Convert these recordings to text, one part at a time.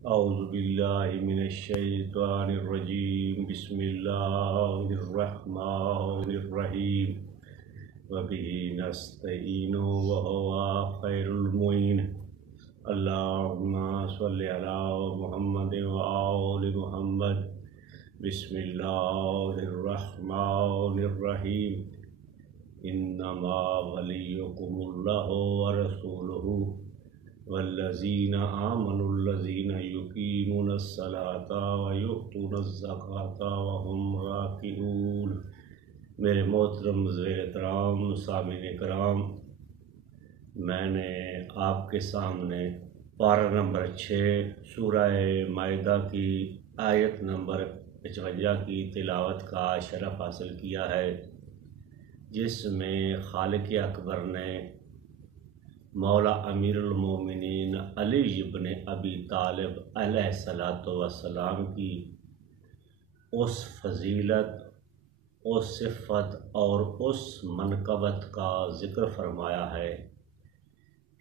اعوذ باللہ من الشیطان الرجیم بسم اللہ الرحمن الرحیم وبہ نستعین وہو خیر المعین اللہم صلی علی محمد وآل محمد بسم اللہ الرحمن الرحیم انما ولیکم اللہ ورسولہ والذین آمنوا الذین یقیمون الصلاة ویؤتون الزکاة وهم راکعون۔ میرے محترم زیر احترام سامعین کرام، میں نے آپ کے سامنے پارہ نمبر 6 سورہ مائدہ کی آیت نمبر 55 کی تلاوت کا شرف حاصل کیا ہے، جس میں خالق اکبر نے مولا امیر المومنین علی بن ابی طالب علیہ السلام کی اس فضیلت، اس صفت اور اس منقبت کا ذکر فرمایا ہے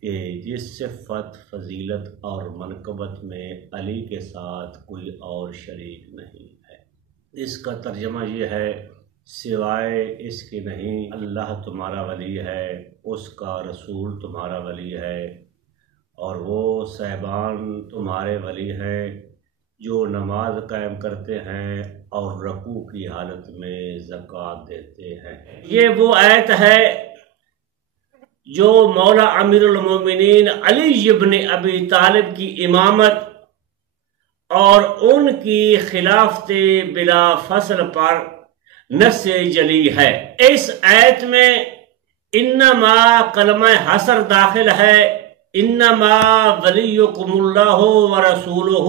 کہ جس صفت، فضیلت اور منقبت میں علی کے ساتھ کوئی اور شریک نہیں ہے۔ اس کا ترجمہ یہ ہے، سوائے اس کے نہیں اللہ تمہارا ولی ہے، اس کا رسول تمہارا ولی ہے، اور وہ صاحبان تمہارے ولی ہیں جو نماز قائم کرتے ہیں اور رکوع کی حالت میں زکوٰۃ دیتے ہیں۔ یہ وہ آیت ہے جو مولا امیر المومنین علی بن ابی طالب کی امامت اور ان کی خلافت بلا فصل پر نص جلی ہے۔ اس آیت میں انما کلمہ حصر داخل ہے، انما ولیکم اللہ ورسولہ،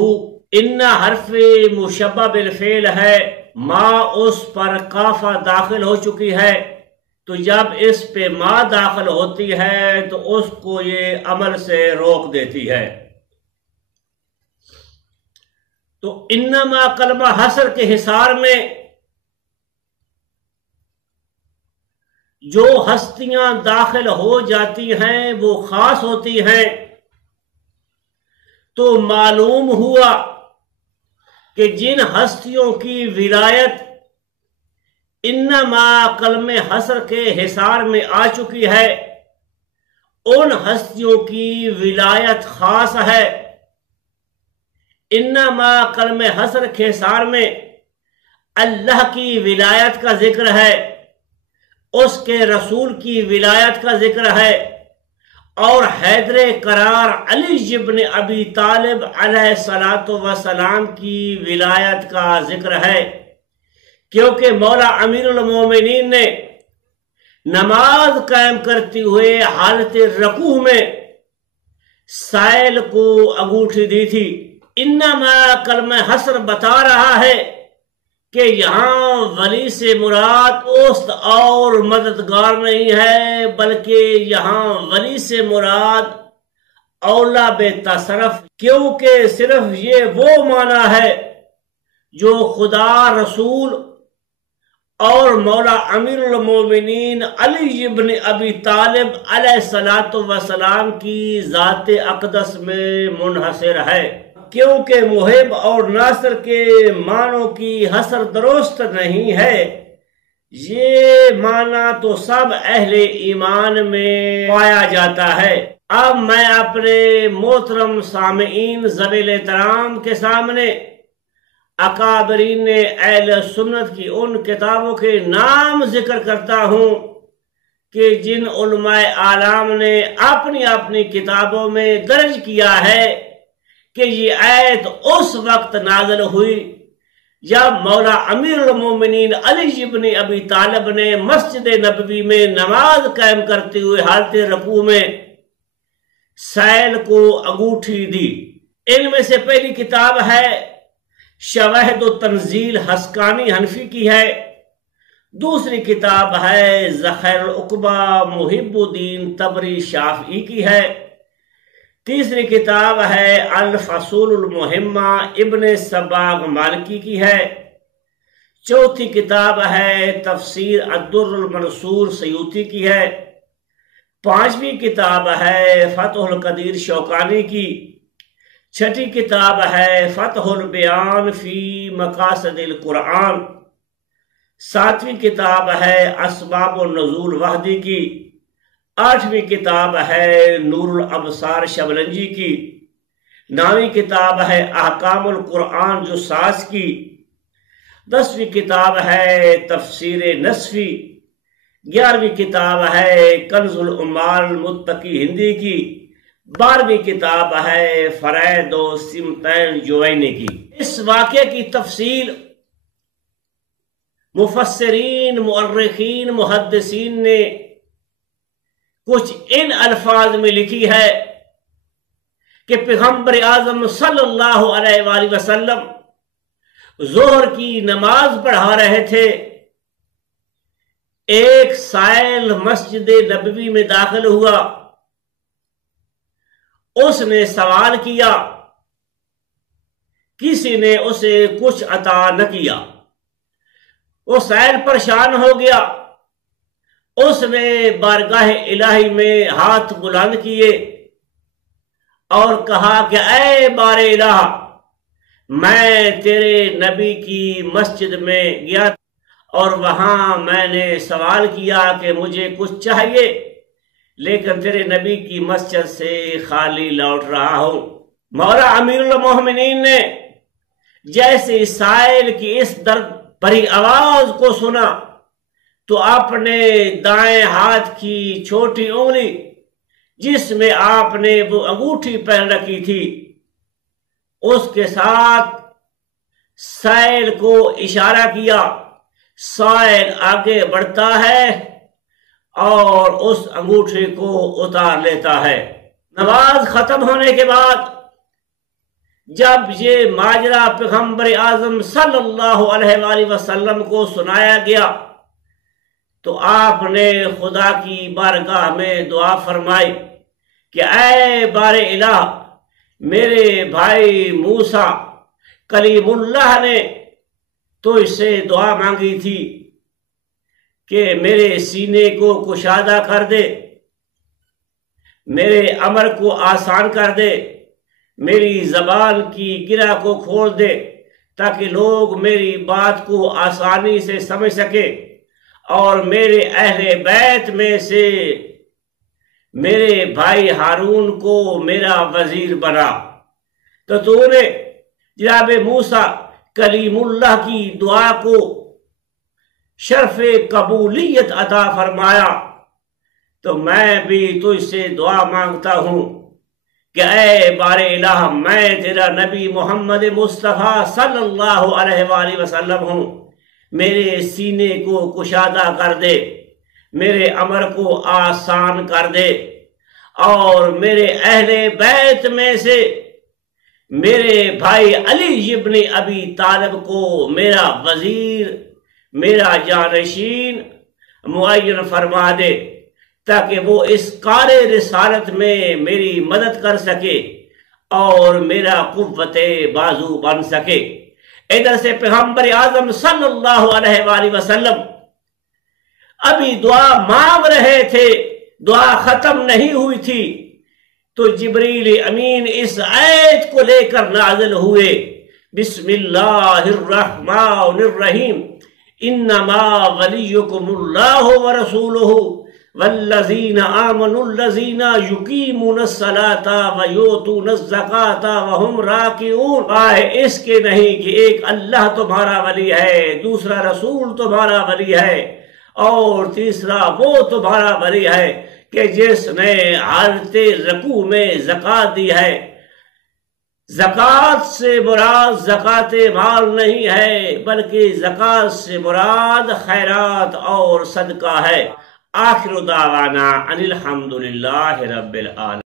ان حرف مشبہ بالفعل ہے، ما اس پر کافہ داخل ہو چکی ہے، تو جب اس پہ ما داخل ہوتی ہے تو اس کو یہ عمل سے روک دیتی ہے۔ تو انما کلمہ حصر کے حصار میں جو ہستیاں داخل ہو جاتی ہیں وہ خاص ہوتی ہیں، تو معلوم ہوا کہ جن ہستیوں کی ولایت انما کلمہ حصر کے حصار میں آ چکی ہے، ان ہستیوں کی ولایت خاص ہے۔ انما کلمہ حصر کے حصار میں اللہ کی ولایت کا ذکر ہے، اس کے رسول کی ولایت کا ذکر ہے، اور حیدر قرار علی بن ابی طالب علیہ السلام کی ولایت کا ذکر ہے، کیونکہ مولا امیر المومنین نے نماز قائم کرتے ہوئے حالت رکوع میں سائل کو انگوٹھی دی تھی۔ انما کلمہ حصر بتا رہا ہے کہ یہاں ولی سے مراد دوست اور مددگار نہیں ہے، بلکہ یہاں ولی سے مراد اولا بے تصرف، کیونکہ صرف یہ وہ معنی ہے جو خدا، رسول اور مولا امیر المومنین علی بن ابی طالب علیہ السلام کی ذات اقدس میں منحصر ہے، کیونکہ محب اور ناصر کے معنوں کی حصر درست نہیں ہے۔ یہ معنی تو سب اہل ایمان میں پایا جاتا ہے۔ اب میں اپنے محترم سامعین ذویل احترام کے سامنے اکابرین اہل سنت کی ان کتابوں کے نام ذکر کرتا ہوں کہ جن علماء اعلام نے اپنی اپنی کتابوں میں درج کیا ہے کہ یہ آیت اس وقت نازل ہوئی جب مولا امیر المومنین علی بن ابی طالب نے مسجد نبوی میں نماز قائم کرتے ہوئے حالت رکوع میں سائل کو انگوٹھی دی۔ ان میں سے پہلی کتاب ہے شواہد و تنزیل حسقانی حنفی کی ہے، دوسری کتاب ہے ذخائر العقبہ محب الدین طبری شافعی کی ہے، تیسری کتاب ہے الفصول المہمہ ابن صباغ مالکی کی ہے، چوتھی کتاب ہے تفسیر الدر المنصور سیوطی کی ہے، پانچویں کتاب ہے فتح القدیر شوکانی کی، چھٹی کتاب ہے فتح البیان فی مقاصد القرآن، ساتویں کتاب ہے اسباب النزول وحدی کی، آٹھویں کتاب ہے نور الابصار شبلنجی کی، نویں کتاب ہے احکام القرآن جساس کی، 10ویں کتاب ہے تفسیر نصفی، 11ویں کتاب ہے کنز العمال المتقی ہندی کی، 12ویں کتاب ہے فرائد و سمتین جوینی کی۔ اس واقعے کی تفصیل مفسرین، مؤرخین، محدثین نے کچھ ان الفاظ میں لکھی ہے کہ پیغمبر اعظم صلی اللہ علیہ وآلہ وسلم ظہر کی نماز پڑھا رہے تھے، ایک سائل مسجد نبوی میں داخل ہوا، اس نے سوال کیا، کسی نے اسے کچھ عطا نہ کیا، وہ سائل پریشان ہو گیا، اس نے بارگاہ الہی میں ہاتھ بلند کیے اور کہا کہ اے بار الہ، میں تیرے نبی کی مسجد میں گیا اور وہاں میں نے سوال کیا کہ مجھے کچھ چاہیے، لیکن تیرے نبی کی مسجد سے خالی لوٹ رہا ہوں۔ مولا امیر المومنین نے جیسے سائل کی اس درد بھری آواز کو سنا تو اپنے دائیں ہاتھ کی چھوٹی انگلی، جس میں آپ نے وہ انگوٹھی پہن رکھی تھی، اس کے ساتھ سائل کو اشارہ کیا، سائل آگے بڑھتا ہے اور اس انگوٹھی کو اتار لیتا ہے۔ نماز ختم ہونے کے بعد جب یہ ماجرا پیغمبر اعظم صلی اللہ علیہ وآلہ وسلم کو سنایا گیا تو آپ نے خدا کی بارگاہ میں دعا فرمائی کہ اے بار الہ، میرے بھائی موسیٰ کلیم اللہ نے تو اس سے دعا مانگی تھی کہ میرے سینے کو کشادہ کر دے، میرے امر کو آسان کر دے، میری زبان کی گرہ کو کھول دے تاکہ لوگ میری بات کو آسانی سے سمجھ سکے، اور میرے اہل بیت میں سے میرے بھائی ہارون کو میرا وزیر بنا۔ تو نے جناب موسیٰ کلیم اللہ کی دعا کو شرف قبولیت عطا فرمایا، تو میں بھی تجھ سے دعا مانگتا ہوں کہ اے بار الہ، میں تیرا نبی محمد مصطفیٰ صلی اللہ علیہ وآلہ وسلم ہوں، میرے سینے کو کشادہ کر دے، میرے امر کو آسان کر دے، اور میرے اہل بیت میں سے میرے بھائی علی ابن ابی طالب کو میرا وزیر، میرا جانشین معین فرما دے تاکہ وہ اس کار رسالت میں میری مدد کر سکے اور میرا قوت بازو بن سکے۔ ادھر سے پیغمبر اعظم صلی اللہ علیہ وآلہ وسلم ابھی دعا مانگ رہے تھے، دعا ختم نہیں ہوئی تھی، تو جبریل امین اس آیت کو لے کر نازل ہوئے، بسم اللہ الرحمن الرحیم، انما ولیکم اللہ ورسولہ والذین آمنوا الذین یقیمون الصلاة ویؤتون الزکاة وہم راکعون۔ اس کے نہیں کہ ایک اللہ تمہارا ولی ہے، دوسرا رسول تمہارا ولی ہے، اور تیسرا وہ تمہارا ولی ہے کہ جس نے حالت رکوع میں زکوٰۃ دی ہے۔ زکوٰۃ سے مراد زکوٰۃ مال نہیں ہے، بلکہ زکوٰۃ سے مراد خیرات اور صدقہ ہے۔ آخر دعوانا ان الحمدللہ رب العالمین۔